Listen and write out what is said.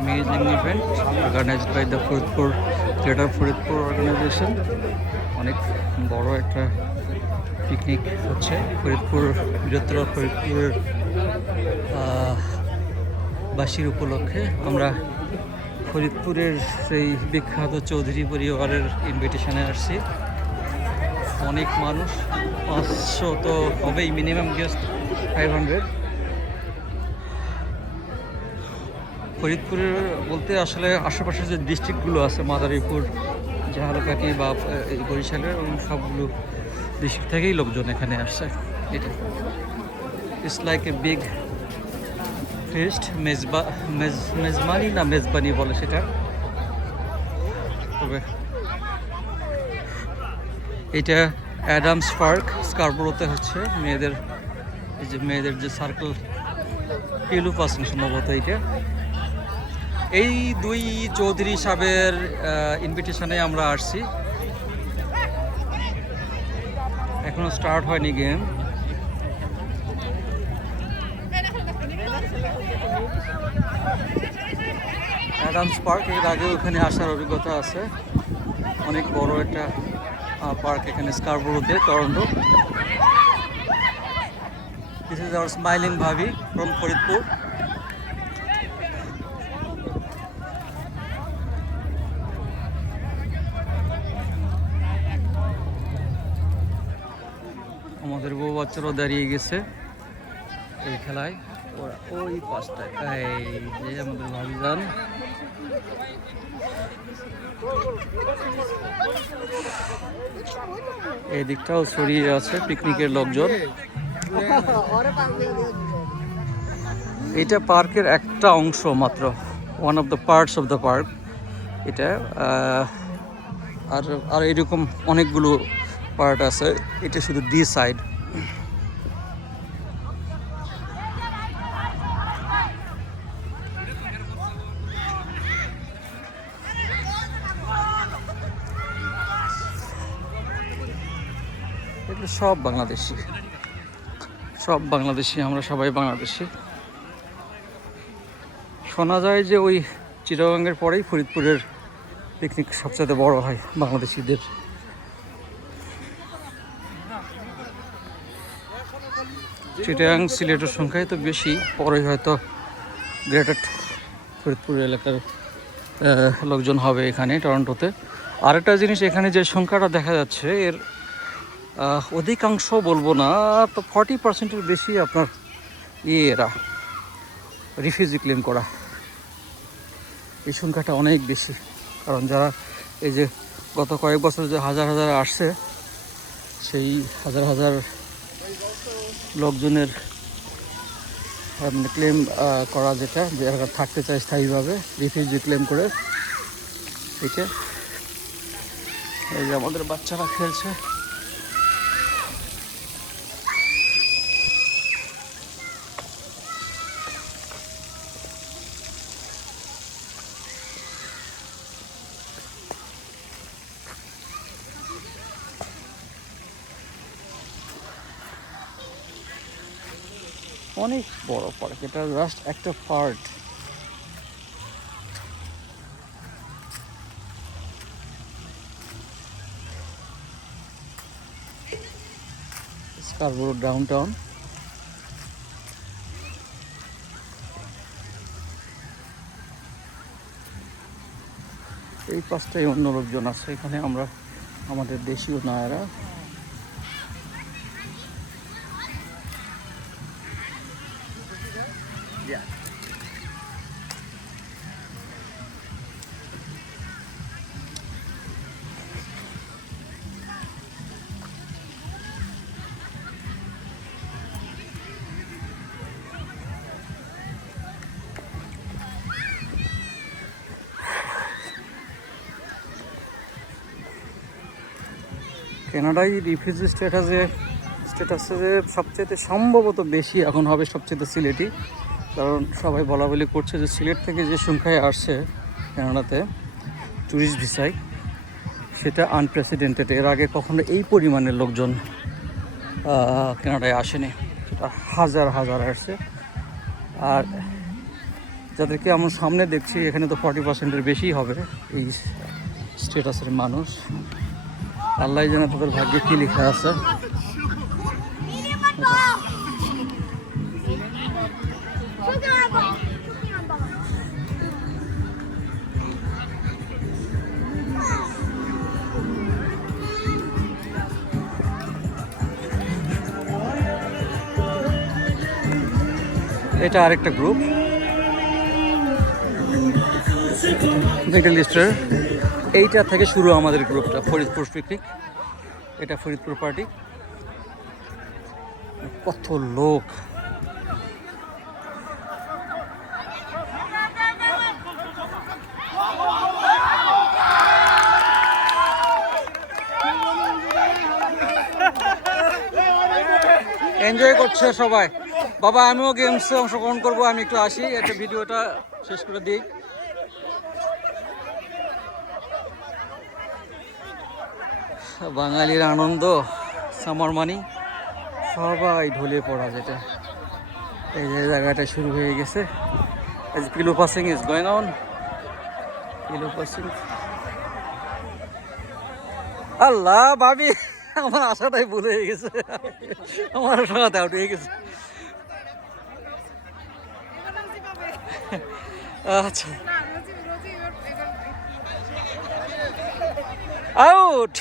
amazing event organized by the Faridpur Greater Faridpur organization. অনেক বড় একটা পিকনিক হচ্ছে ফরিদপুর বৃহত্তর ফরিদপুরের বাসীর উপলক্ষে। আমরা ফরিদপুরের সেই বিখ্যাত চৌধুরী পরিবারের ইনভিটেশনে আসছি। অনেক মানুষ, 500 তো হবেই, মিনিমাম গেস্ট 500। ফরিদপুরের বলতে আসলে আশেপাশে যে ডিস্ট্রিক্টগুলো আছে, মাদারীপুর, ঝালকাঠি বা এই বরিশালের, সবগুলো ডিস্ট্রিক্ট থেকেই লোকজন এখানে আসছে। এটা it's like a big feast. মেজবানি না মেজবানি বলে সেটা। তবে এটা অ্যাডামস পার্ক স্কারবোরোতে হচ্ছে মেয়েদের, এই যে মেয়েদের যে সার্কেল পিলু পাসিং সম্ভবত এইটা। এই দুই চৌধুরী সাহেবের ইনভিটেশনে আমরা আসছি। এখনো স্টার্ট হয়নি গেম। অ্যাডামস পার্ক, এর আগে ওখানে আসার অভিজ্ঞতা আছে। অনেক বড় একটা পার্ক এখানে স্কারবোরোতে, Toronto. This is our smiling bhabhi from Faridpur. আমাদের বউ বাচ্চারাও দাঁড়িয়ে গেছে এই খেলায়। ওরা ওই পাশটায়, এই যে আমাদের ভাবিজান। এই দিকটাও ছড়িয়ে আছে পিকনিকের লোকজন। এটা পার্কের একটা অংশ মাত্র, one of the parts of the park এটা। আর এরকম অনেকগুলো পার্ট আছে, এটা শুধু দি সাইড। এগুলো সব বাংলাদেশি, আমরা সবাই বাংলাদেশি। শোনা যায় যে ওই চিটাগাংয়ের পরেই ফরিদপুরের পিকনিক সবচেয়ে বড় হয় বাংলাদেশিদের। চিটাগাং সিলেটের সংখ্যায় তো বেশি, পরে হয়তো গ্রেটার ফরিদপুর এলাকার লোকজন হবে এখানে টরন্টোতে। আরেকটা জিনিস, এখানে যে সংখ্যাটা দেখা যাচ্ছে এর অধিকাংশ বলবো না, তো 40%-এর বেশি আপনার এরা রিফিউজি ক্লেম করা। এই সংখ্যাটা অনেক বেশি, কারণ যারা এই যে গত কয়েক বছর যে হাজার হাজার আসছে, সেই হাজার হাজার লোকজনের ক্লেম করা, যেটা যারা থাকতে চায় স্থায়ীভাবে রিফিউজি ক্লেম করে। ঠিক আছে, এই যে আমাদের বাচ্চারা খেলছে। অনেক বড় পার্ক, এটা জাস্ট একটা পার্ট। Scarborough downtown. এই পাশটাই অন্য লোকজন আছে, এখানে আমরা আমাদের দেশীয় নায়রা। কানাডায় রিফিউজি স্ট্যাটাসে সবচেয়ে সম্ভবত বেশি এখন হবে সবচেয়ে সিলেটি, কারণ সবাই বলা বলি করছে যে সিলেট থেকে যে সংখ্যায় আসছে কানাডাতে ট্যুরিস্ট ভিসায়, সেটা আনপ্রেসিডেন্টেড। এর আগে কখনো এই পরিমাণের লোকজন কানাডায় আসেনি, সেটা হাজার হাজার আসছে। আর যাদেরকে আমরা সামনে দেখছি এখানে তো 40%-এর বেশি হবে এই স্ট্যাটাসের মানুষ। আল্লাহ জানে তাদের ভাগ্যে কী লেখা আছে। এটা আরেকটা গ্রুপ মিডল ইস্টের। এইটা থেকে শুরু আমাদের গ্রুপটা, ফরিদপুর পিকনিক। এটা ফরিদপুর পার্টি। কত লোক! এনজয় করছে সবাই। বাবা আমিও গেমসে অংশগ্রহণ করবো, আমি একটু আসি, একটা ভিডিওটা শেষ করে দিই। বাঙালির আনন্দ, সামার মানি, সবাই ঢলে পড়া। যেটা এই যে জায়গাটা শুরু হয়ে গেছে, pillow passing is going on. Pillow passing. Allah ভাবি, আমার আশাটাই ভুল হয়ে গেছে, আমার আশাটা আউট হয়ে গেছে। আচ্ছা, আউট।